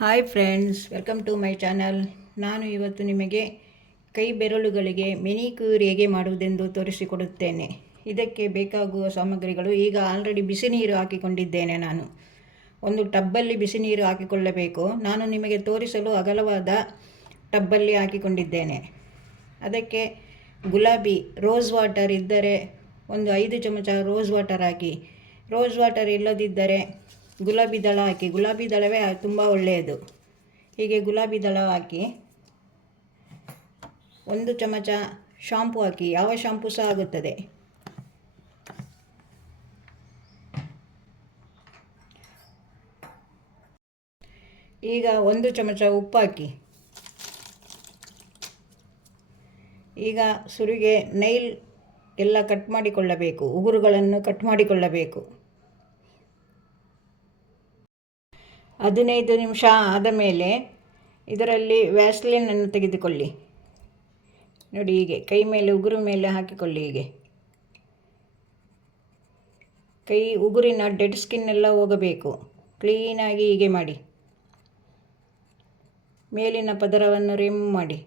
Hi friends, welcome to my channel. ನಾನು ಇವತ್ತು ನಿಮಗೆ ಕೈ ಬೆರಳುಗಳಿಗೆ ಮೆನಿಕ್ಯೂರ್ ಹೇಗೆ ಮಾಡುವುದೆಂದು ತೋರಿಸಿಕೊಡುತ್ತೇನೆ. ಇದಕ್ಕೆ ಬೇಕಾಗುವ ಸಾಮಗ್ರಿಗಳು, ಈಗ ಆಲ್ರೆಡಿ ಬಿಸಿ ನೀರು ಹಾಕಿಕೊಂಡಿದ್ದೇನೆ. ನಾನು ಒಂದು ಟಬ್ಬಲ್ಲಿ ಬಿಸಿ ನೀರು ಹಾಕಿಕೊಳ್ಳಬೇಕು. ನಾನು ನಿಮಗೆ ತೋರಿಸಲು ಅಗಲವಾದ ಟಬ್ಬಲ್ಲಿ ಹಾಕಿಕೊಂಡಿದ್ದೇನೆ. ಅದಕ್ಕೆ ಗುಲಾಬಿ ರೋಸ್ ವಾಟರ್ ಇದ್ದರೆ ಒಂದು 5 ಚಮಚ ರೋಸ್ ವಾಟರ್ ಹಾಕಿ. ರೋಸ್ ವಾಟರ್ ಇಲ್ಲದಿದ್ದರೆ ಗುಲಾಬಿ ದಳ ಹಾಕಿ. ಗುಲಾಬಿ ದಳವೇ ತುಂಬ ಒಳ್ಳೆಯದು. ಹೀಗೆ ಗುಲಾಬಿ ದಳ ಹಾಕಿ 1 ಚಮಚ ಶಾಂಪು ಹಾಕಿ. ಯಾವ ಶಾಂಪು ಸಹ ಆಗುತ್ತದೆ. ಈಗ 1 ಚಮಚ ಉಪ್ಪು ಹಾಕಿ. ಈಗ ಸುರಿಗೆ ನೈಲ್ ಎಲ್ಲ ಕಟ್ ಮಾಡಿಕೊಳ್ಳಬೇಕು. ಉಗುರುಗಳನ್ನು ಕಟ್ ಮಾಡಿಕೊಳ್ಳಬೇಕು. 15 ನಿಮಿಷ ಆದ ಮೇಲೆ ಇದರಲ್ಲಿ ವ್ಯಾಸ್ಲಿನನ್ನು ತೆಗೆದುಕೊಳ್ಳಿ. ನೋಡಿ, ಹೀಗೆ ಕೈ ಮೇಲೆ ಉಗುರು ಮೇಲೆ ಹಾಕಿಕೊಳ್ಳಿ. ಹೀಗೆ ಕೈ ಉಗುರಿನ ಡೆಡ್ ಸ್ಕಿನ್ ಎಲ್ಲ ಹೋಗಬೇಕು. ಕ್ಲೀನಾಗಿ ಹೀಗೆ ಮಾಡಿ. ಮೇಲಿನ ಪದರವನ್ನು ರಿಮೂವ್ ಮಾಡಿ.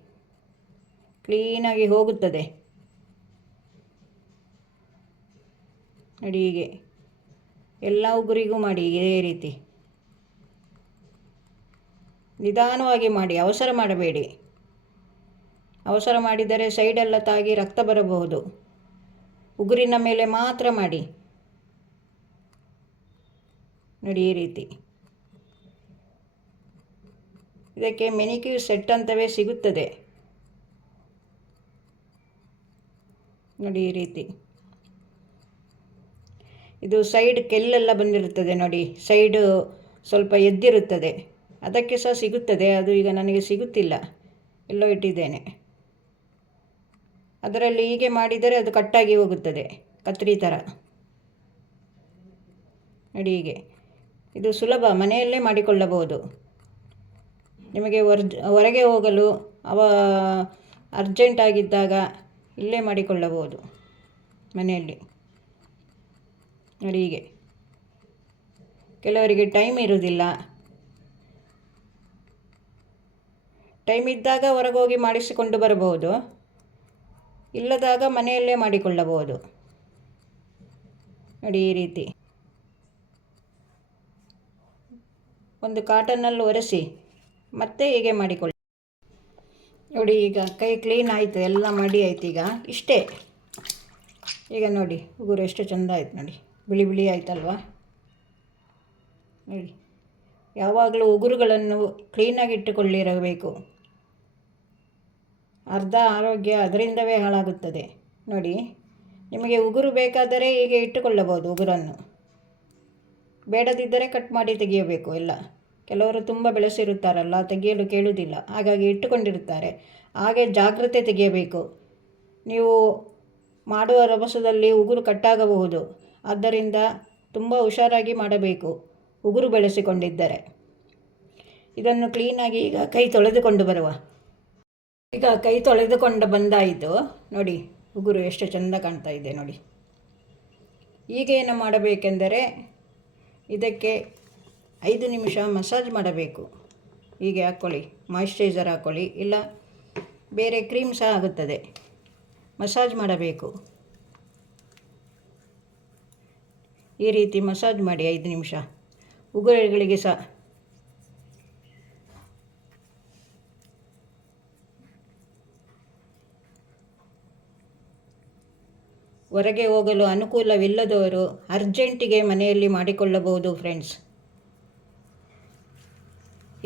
ಕ್ಲೀನಾಗಿ ಹೋಗುತ್ತದೆ. ನೋಡಿ, ಹೀಗೆ ಎಲ್ಲ ಉಗುರಿಗೂ ಮಾಡಿ. ಇದೇ ರೀತಿ ನಿಧಾನವಾಗಿ ಮಾಡಿ, ಅವಸರ ಮಾಡಬೇಡಿ. ಅವಸರ ಮಾಡಿದರೆ ಸೈಡೆಲ್ಲ ತಾಗಿ ರಕ್ತ ಬರಬಹುದು. ಉಗುರಿನ ಮೇಲೆ ಮಾತ್ರ ಮಾಡಿ. ನೋಡಿ, ಈ ರೀತಿ. ಇದಕ್ಕೆ ಮೆನಿಕ್ಯೂರ್ ಸೆಟ್ ಅಂತವೇ ಸಿಗುತ್ತದೆ. ನೋಡಿ, ಈ ರೀತಿ. ಇದು ಸೈಡ್ ಕೆಲ್ಲೆಲ್ಲ ಬಂದಿರುತ್ತದೆ ನೋಡಿ, ಸೈಡು ಸ್ವಲ್ಪ ಎದ್ದಿರುತ್ತದೆ. ಅದಕ್ಕೆ ಸಹ ಸಿಗುತ್ತದೆ. ಅದು ಈಗ ನನಗೆ ಸಿಗುತ್ತಿಲ್ಲ, ಎಲ್ಲೋ ಇಟ್ಟಿದ್ದೇನೆ. ಅದರಲ್ಲಿ ಹೀಗೆ ಮಾಡಿದರೆ ಅದು ಕಟ್ಟಾಗಿ ಹೋಗುತ್ತದೆ, ಕತ್ರಿ ಥರ. ನೋಡಿ, ಹೀಗೆ. ಇದು ಸುಲಭ, ಮನೆಯಲ್ಲೇ ಮಾಡಿಕೊಳ್ಳಬಹುದು. ನಿಮಗೆ ಹೊರಗೆ ಹೋಗಲು ಅರ್ಜೆಂಟ್ ಆಗಿದ್ದಾಗ ಇಲ್ಲೇ ಮಾಡಿಕೊಳ್ಳಬಹುದು, ಮನೆಯಲ್ಲಿ. ನೋಡಿ, ಹೀಗೆ. ಕೆಲವರಿಗೆ ಟೈಮ್ ಇರುವುದಿಲ್ಲ. ಟೈಮ್ ಇದ್ದಾಗ ಹೊರಗೋಗಿ ಮಾಡಿಸಿಕೊಂಡು ಬರಬಹುದು, ಇಲ್ಲದಾಗ ಮನೆಯಲ್ಲೇ ಮಾಡಿಕೊಳ್ಳಬಹುದು. ನೋಡಿ, ಈ ರೀತಿ ಒಂದು ಕಾಟನ್ನಲ್ಲಿ ಒರೆಸಿ ಮತ್ತೆ ಹೀಗೆ ಮಾಡಿಕೊಳ್ಳಿ. ನೋಡಿ, ಈಗ ಕೈ ಕ್ಲೀನ್ ಆಯಿತು, ಎಲ್ಲ ಮಾಡಿ ಆಯ್ತು. ಈಗ ಇಷ್ಟೇ. ಈಗ ನೋಡಿ, ಉಗುರು ಎಷ್ಟು ಚೆಂದ ಆಯ್ತು ನೋಡಿ, ಬಿಳಿ ಬಿಳಿ ಆಯ್ತಲ್ವಾ. ನೋಡಿ, ಯಾವಾಗಲೂ ಉಗುರುಗಳನ್ನು ಕ್ಲೀನಾಗಿ ಇಟ್ಟುಕೊಳ್ಳಿರಬೇಕು. ಅರ್ಧ ಆರೋಗ್ಯ ಅದರಿಂದವೇ ಹಾಳಾಗುತ್ತದೆ. ನೋಡಿ, ನಿಮಗೆ ಉಗುರು ಬೇಕಾದರೆ ಹೀಗೆ ಇಟ್ಟುಕೊಳ್ಳಬಹುದು. ಉಗುರನ್ನು ಬೇಡದಿದ್ದರೆ ಕಟ್ ಮಾಡಿ ತೆಗೆಯಬೇಕು ಎಲ್ಲ. ಕೆಲವರು ತುಂಬ ಬೆಳೆಸಿರುತ್ತಾರಲ್ಲ, ತೆಗೆಯಲು ಕೇಳುವುದಿಲ್ಲ, ಹಾಗಾಗಿ ಇಟ್ಟುಕೊಂಡಿರುತ್ತಾರೆ. ಹಾಗೆ ಜಾಗ್ರತೆ ತೆಗೆಯಬೇಕು. ನೀವು ಮಾಡುವ ರಭಸದಲ್ಲಿ ಉಗುರು ಕಟ್ಟಾಗಬಹುದು. ಆದ್ದರಿಂದ ತುಂಬ ಹುಷಾರಾಗಿ ಮಾಡಬೇಕು, ಉಗುರು ಬೆಳೆಸಿಕೊಂಡಿದ್ದರೆ. ಇದನ್ನು ಕ್ಲೀನಾಗಿ ಈಗ ಕೈ ತೊಳೆದುಕೊಂಡು ಬರುವ. ಈಗ ಕೈ ತೊಳೆದುಕೊಂಡು ಬಂದಾಯಿತು. ನೋಡಿ, ಉಗುರು ಎಷ್ಟು ಚೆಂದ ಕಾಣ್ತಾ ಇದೆ ನೋಡಿ. ಈಗೇನು ಮಾಡಬೇಕೆಂದರೆ ಇದಕ್ಕೆ 5 ನಿಮಿಷ ಮಸಾಜ್ ಮಾಡಬೇಕು. ಹೀಗೆ ಹಾಕ್ಕೊಳ್ಳಿ, ಮಾಯಿಶ್ಚರೈಸರ್ ಹಾಕ್ಕೊಳ್ಳಿ, ಇಲ್ಲ ಬೇರೆ ಕ್ರೀಮ್ ಸಹ ಆಗುತ್ತದೆ. ಮಸಾಜ್ ಮಾಡಬೇಕು. ಈ ರೀತಿ ಮಸಾಜ್ ಮಾಡಿ 5 ನಿಮಿಷ ಉಗುರುಗಳಿಗೆ ಸಹ. ಹೊರಗೆ ಹೋಗಲು ಅನುಕೂಲವಿಲ್ಲದವರು ಅರ್ಜೆಂಟಿಗೆ ಮನೆಯಲ್ಲಿ ಮಾಡಿಕೊಳ್ಳಬಹುದು ಫ್ರೆಂಡ್ಸ್.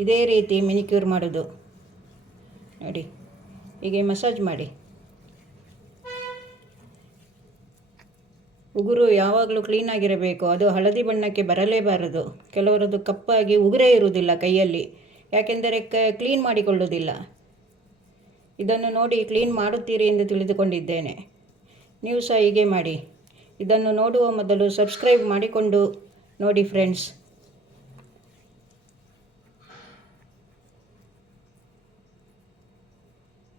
ಇದೇ ರೀತಿ ಮೆನಿಕ್ಯೂರ್ ಮಾಡೋದು. ನೋಡಿ, ಹೀಗೆ ಮಸಾಜ್ ಮಾಡಿ. ಉಗುರು ಯಾವಾಗಲೂ ಕ್ಲೀನಾಗಿರಬೇಕು. ಅದು ಹಳದಿ ಬಣ್ಣಕ್ಕೆ ಬರಲೇಬಾರದು. ಕೆಲವರದ್ದು ಕಪ್ಪಾಗಿ ಉಗುರೇ ಇರುವುದಿಲ್ಲ ಕೈಯಲ್ಲಿ, ಯಾಕೆಂದರೆ ಕ್ಲೀನ್ ಮಾಡಿಕೊಳ್ಳುವುದಿಲ್ಲ. ಇದನ್ನು ನೋಡಿ ಕ್ಲೀನ್ ಮಾಡುತ್ತೀರಿ ಎಂದು ತಿಳಿದುಕೊಂಡಿದ್ದೇನೆ. ನೀವು ಸಹ ಹೀಗೆ ಮಾಡಿ. ಇದನ್ನು ನೋಡುವ ಮೊದಲು ಸಬ್ಸ್ಕ್ರೈಬ್ ಮಾಡಿಕೊಂಡು ನೋಡಿ ಫ್ರೆಂಡ್ಸ್.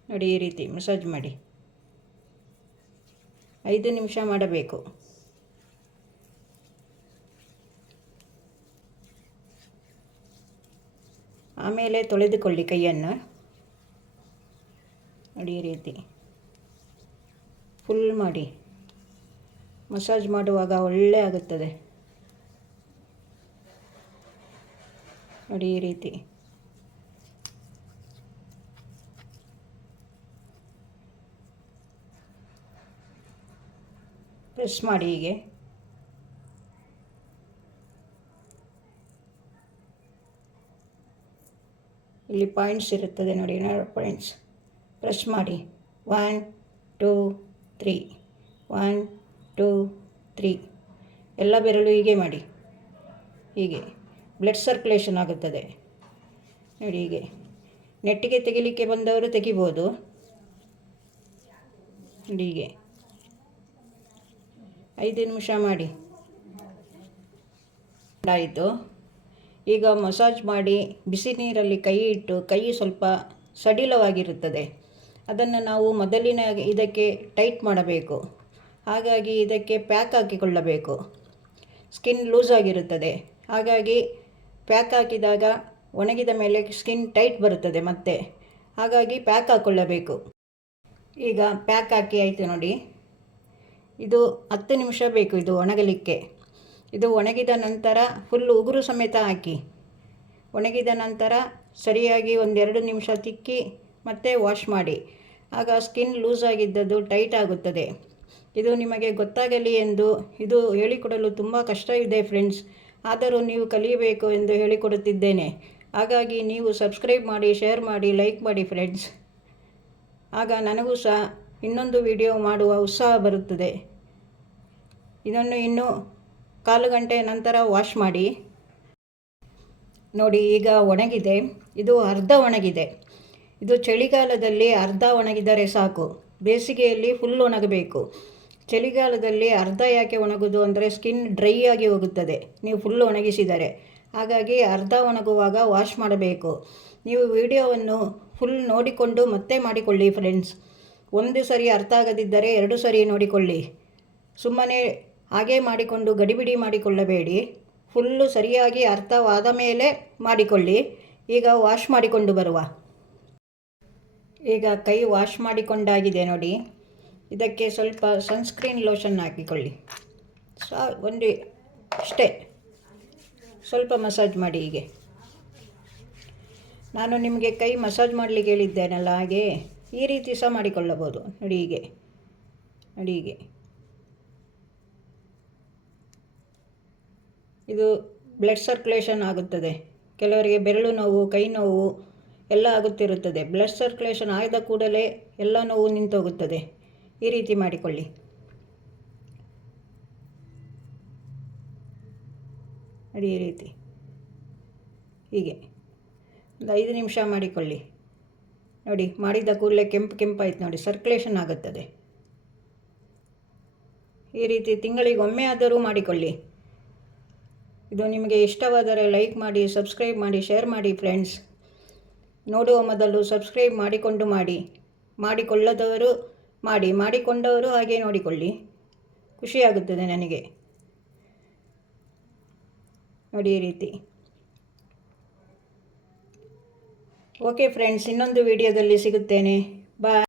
ನೋಡಿ, ಈ ರೀತಿ ಮಸಾಜ್ ಮಾಡಿ 5 ನಿಮಿಷ ಮಾಡಬೇಕು. ಆಮೇಲೆ ತೊಳೆದುಕೊಳ್ಳಿ ಕೈಯನ್ನು. ನೋಡಿ ಈ ರೀತಿ ಫುಲ್ ಮಾಡಿ. ಮಸಾಜ್ ಮಾಡುವಾಗ ಒಳ್ಳೆ ಆಗುತ್ತದೆ. ನೋಡಿ ಈ ರೀತಿ ಪ್ರೆಸ್ ಮಾಡಿ. ಹೀಗೆ ಇಲ್ಲಿ ಪಾಯಿಂಟ್ಸ್ ಇರುತ್ತದೆ ನೋಡಿ, 4 ಪಾಯಿಂಟ್ಸ್. ಪ್ರೆಸ್ ಮಾಡಿ. 1 2 3 1 2 3 ಎಲ್ಲ ಬೆರಳು ಹೀಗೆ ಮಾಡಿ. ಹೀಗೆ ಬ್ಲಡ್ ಸರ್ಕ್ಯುಲೇಷನ್ ಆಗುತ್ತದೆ ನೋಡಿ. ಹೀಗೆ ನೆಟ್ಟಿಗೆ ತೆಗಿಲಿಕ್ಕೆ ಬಂದವರು ತೆಗಿಬೋದು ನೋಡಿ. ಹೀಗೆ 5 ನಿಮಿಷ ಮಾಡಿ. ಆಯಿತು. ಈಗ ಮಸಾಜ್ ಮಾಡಿ ಬಿಸಿ ನೀರಲ್ಲಿ ಕೈ ಇಟ್ಟು, ಕೈ ಸ್ವಲ್ಪ ಸಡಿಲವಾಗಿರುತ್ತದೆ, ಅದನ್ನು ನಾವು ಮೊದಲಿನ ಇದಕ್ಕೆ ಟೈಟ್ ಮಾಡಬೇಕು. ಹಾಗಾಗಿ ಇದಕ್ಕೆ ಪ್ಯಾಕ್ ಹಾಕಿಕೊಳ್ಳಬೇಕು. ಸ್ಕಿನ್ ಲೂಸ್ ಆಗಿರುತ್ತದೆ, ಹಾಗಾಗಿ ಪ್ಯಾಕ್ ಹಾಕಿದಾಗ ಒಣಗಿದ ಮೇಲೆ ಸ್ಕಿನ್ ಟೈಟ್ ಬರುತ್ತದೆ ಮತ್ತೆ. ಹಾಗಾಗಿ ಪ್ಯಾಕ್ ಹಾಕ್ಕೊಳ್ಳಬೇಕು. ಈಗ ಪ್ಯಾಕ್ ಹಾಕಿ ಆಯಿತು ನೋಡಿ. ಇದು 10 ನಿಮಿಷ ಬೇಕು ಇದು ಒಣಗಲಿಕ್ಕೆ. ಇದು ಒಣಗಿದ ನಂತರ ಫುಲ್ ಉಗುರು ಸಮೇತ ಹಾಕಿ. ಒಣಗಿದ ನಂತರ ಸರಿಯಾಗಿ 1-2 ನಿಮಿಷ ತಿಕ್ಕಿ ಮತ್ತೆ ವಾಶ್ ಮಾಡಿ. ಆಗ ಸ್ಕಿನ್ ಲೂಸ್ ಆಗಿದ್ದದ್ದು ಟೈಟ್ ಆಗುತ್ತದೆ. ಇದು ನಿಮಗೆ ಗೊತ್ತಾಗಲಿ ಎಂದು ಇದು ಹೇಳಿಕೊಡಲು ತುಂಬ ಕಷ್ಟವಿದೆ ಫ್ರೆಂಡ್ಸ್. ಆದರೂ ನೀವು ಕಲಿಯಬೇಕು ಎಂದು ಹೇಳಿಕೊಡುತ್ತಿದ್ದೇನೆ. ಹಾಗಾಗಿ ನೀವು ಸಬ್ಸ್ಕ್ರೈಬ್ ಮಾಡಿ, ಶೇರ್ ಮಾಡಿ, ಲೈಕ್ ಮಾಡಿ ಫ್ರೆಂಡ್ಸ್. ಆಗ ನನಗೂ ಸಹ ಇನ್ನೊಂದು ವಿಡಿಯೋ ಮಾಡುವ ಉತ್ಸಾಹ ಬರುತ್ತದೆ. ಇದನ್ನು ಇನ್ನೂ 1/4 ಗಂಟೆ ನಂತರ ವಾಶ್ ಮಾಡಿ. ನೋಡಿ ಈಗ ಒಣಗಿದೆ. ಇದು ಅರ್ಧ ಒಣಗಿದೆ. ಇದು ಚಳಿಗಾಲದಲ್ಲಿ ಅರ್ಧ ಒಣಗಿದರೆ ಸಾಕು. ಬೇಸಿಗೆಯಲ್ಲಿ ಫುಲ್ ಒಣಗಬೇಕು. ಚಳಿಗಾಲದಲ್ಲಿ ಅರ್ಧ ಯಾಕೆ ಒಣಗೋದು ಅಂದರೆ ಸ್ಕಿನ್ ಡ್ರೈ ಆಗಿ ಹೋಗುತ್ತದೆ ನೀವು ಫುಲ್ ಒಣಗಿಸಿದರೆ. ಹಾಗಾಗಿ ಅರ್ಧ ಒಣಗುವಾಗ ವಾಶ್ ಮಾಡಬೇಕು. ನೀವು ವಿಡಿಯೋವನ್ನು ಫುಲ್ ನೋಡಿಕೊಂಡು ಮತ್ತೆ ಮಾಡಿಕೊಳ್ಳಿ ಫ್ರೆಂಡ್ಸ್. ಒಂದು ಸರಿ ಅರ್ಥ ಆಗದಿದ್ದರೆ 2 ಸರಿ ನೋಡಿಕೊಳ್ಳಿ. ಸುಮ್ಮನೆ ಹಾಗೆ ಮಾಡಿಕೊಂಡು ಗಡಿಬಿಡಿ ಮಾಡಿಕೊಳ್ಳಬೇಡಿ. ಫುಲ್ಲು ಸರಿಯಾಗಿ ಅರ್ಥವಾದ ಮೇಲೆ ಮಾಡಿಕೊಳ್ಳಿ. ಈಗ ವಾಶ್ ಮಾಡಿಕೊಂಡು ಬರುವ. ಈಗ ಕೈ ವಾಶ್ ಮಾಡಿಕೊಂಡಾಗಿದೆ ನೋಡಿ. ಇದಕ್ಕೆ ಸ್ವಲ್ಪ ಸನ್ಸ್ಕ್ರೀನ್ ಲೋಷನ್ ಹಾಕಿಕೊಳ್ಳಿ. ಒಂದು ಅಷ್ಟೇ, ಸ್ವಲ್ಪ ಮಸಾಜ್ ಮಾಡಿ. ಹೀಗೆ ನಾನು ನಿಮಗೆ ಕೈ ಮಸಾಜ್ ಮಾಡಲಿಕ್ಕೆ ಹೇಳಿದ್ದೇನಲ್ಲ, ಹಾಗೆ ಈ ರೀತಿ ಸಹ ಮಾಡಿಕೊಳ್ಳಬಹುದು ನೋಡಿ. ಹೀಗೆ ನೋಡಿ. ಹೀಗೆ ಇದು ಬ್ಲಡ್ ಸರ್ಕ್ಯುಲೇಷನ್ ಆಗುತ್ತದೆ. ಕೆಲವರಿಗೆ ಬೆರಳು ನೋವು, ಕೈ ನೋವು ಎಲ್ಲ ಆಗುತ್ತಿರುತ್ತದೆ. ಬ್ಲಡ್ ಸರ್ಕ್ಯುಲೇಷನ್ ಆದ ಕೂಡಲೇ ಎಲ್ಲ ನೋವು ನಿಂತೋಗುತ್ತದೆ. ಈ ರೀತಿ ಮಾಡಿಕೊಳ್ಳಿ. ನೋಡಿ ಈ ರೀತಿ ಹೀಗೆ ಒಂದು 5 ನಿಮಿಷ ಮಾಡಿಕೊಳ್ಳಿ. ನೋಡಿ ಮಾಡಿದ ಕೂಡಲೇ ಕೆಂಪಾಯ್ತು ನೋಡಿ, ಸರ್ಕ್ಯುಲೇಷನ್ ಆಗುತ್ತದೆ. ಈ ರೀತಿ ತಿಂಗಳಿಗೊಮ್ಮೆ ಆದರೂ ಮಾಡಿಕೊಳ್ಳಿ. ಇದು ನಿಮಗೆ ಇಷ್ಟವಾದರೆ ಲೈಕ್ ಮಾಡಿ, ಸಬ್ಸ್ಕ್ರೈಬ್ ಮಾಡಿ, ಶೇರ್ ಮಾಡಿ ಫ್ರೆಂಡ್ಸ್. ನೋಡುವ ಮೊದಲು ಸಬ್ಸ್ಕ್ರೈಬ್ ಮಾಡಿಕೊಂಡು ಮಾಡಿ. ಮಾಡಿಕೊಳ್ಳದವರು ಮಾಡಿ, ಮಾಡಿಕೊಂಡವರು ಹಾಗೆ ನೋಡಿಕೊಳ್ಳಿ. ಖುಷಿಯಾಗುತ್ತದೆ ನನಗೆ ನೋಡಿ ಈ ರೀತಿ. ಓಕೆ ಫ್ರೆಂಡ್ಸ್, ಇನ್ನೊಂದು ವಿಡಿಯೋದಲ್ಲಿ ಸಿಗುತ್ತೇನೆ. ಬಾಯ್.